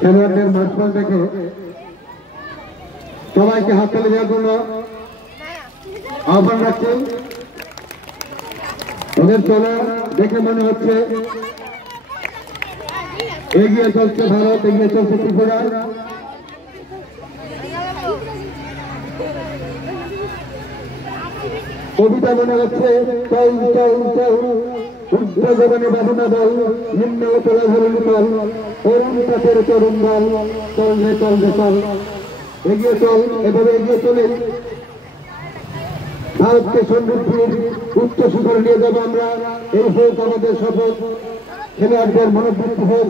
খেলোয়াড়দের মাঝখান থেকে সবাইকে হাততালি দেওয়ার জন্য আহ্বান রাখছি। ওদের চলা দেখে মনে হচ্ছে এগিয়ে চলছে ভারত, এগিয়ে চলছে ত্রিপুরা। কবিতা মনে হচ্ছে চল চল চল উদ্যোগনে বাধনা দল নিম্ন তোলা ধরুন চল অরুণ কাছের তরুণ দল চল রে চল রে চল এগিয়ে চল। এভাবে এগিয়ে চলে ভারতকে সমৃদ্ধির উচ্চ শিখরে নিয়ে যাবো আমরা। এই হোক আমাদের শপথ। খেলোয়াড়দের মনোবৃত্তি হোক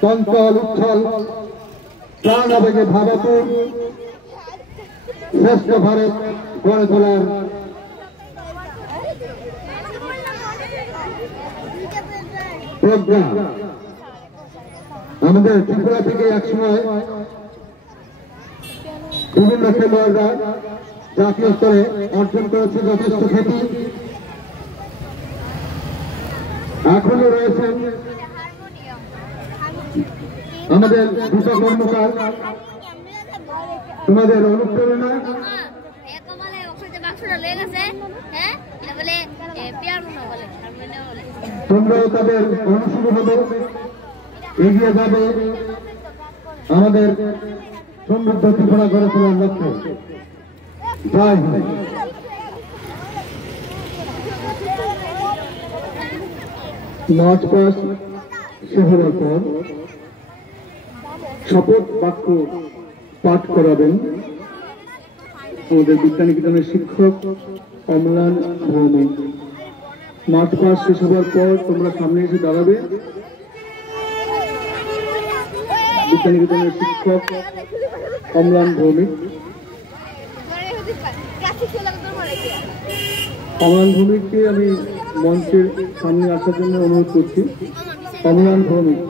চঞ্চল উচ্ছল প্রাণ আবেগে ভাবাতুর শ্রেষ্ঠ ভারত গড়ে তোলার প্রোগ্রাম। আমাদের ত্রিপুরা থেকে একসময় বিভিন্ন খেলোয়াড়রা জাতীয় স্তরে অর্জন করেছে যথেষ্ট খ্যাতি। এখনো রয়েছেন আমাদের দিশা কর্মকার, তোমাদের অনুপ্রেরণা। তোমরাও তাদের অনুসরণ হবে, এগিয়ে যাবে আমাদের সমৃদ্ধ ত্রিপুরা গড়ে তোলার লক্ষ্যে। জয় হিন্দ। মার্চ পাস শেষ হওয়ার পর শপথ বাক্য পাঠ করাবেন আমাদের বিজ্ঞানীকরণের শিক্ষক অম্লান ভৌমিক। মার্চ পাস শেষ হওয়ার পর তোমরা সামনে এসে দাঁড়াবে। বিজ্ঞানীকরণের শিক্ষক অম্লান ভৌমিক। অম্লান ভৌমিককে আমি মঞ্চের সামনে আসার জন্য অনুরোধ করছি। অম্লান ভৌমিক।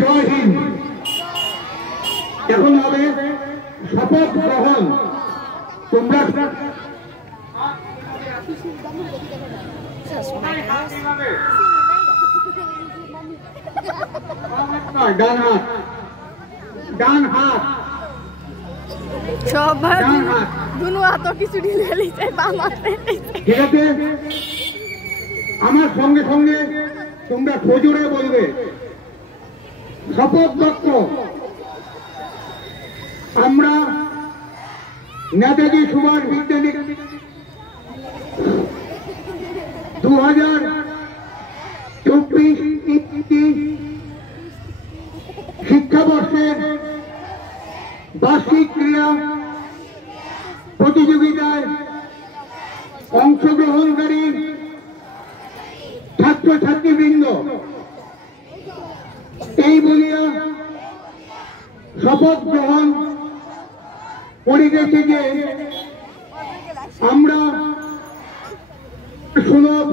জয় হিন্দ। এখন হবে শপথ গ্রহণ। তোমরা ডান হাত, ডান হাত সবার দুনো হাত কিছু ঢিলে লিছে বাম হাতে। ঠিক আছে, আমার সঙ্গে সঙ্গে তোমরা সজোরে বলবে শপথ বাক্য। আমরা নেতাজি সুভাষ বিজ্ঞানী 2024 শিক্ষাবর্ষের বার্ষিক ক্রীড়া প্রতিযোগিতায় অংশগ্রহণকারী ছাত্রছাত্রীবৃন্দ এই বলিয়া শপথ গ্রহণ পরিবেশে যে আমরা সুলভ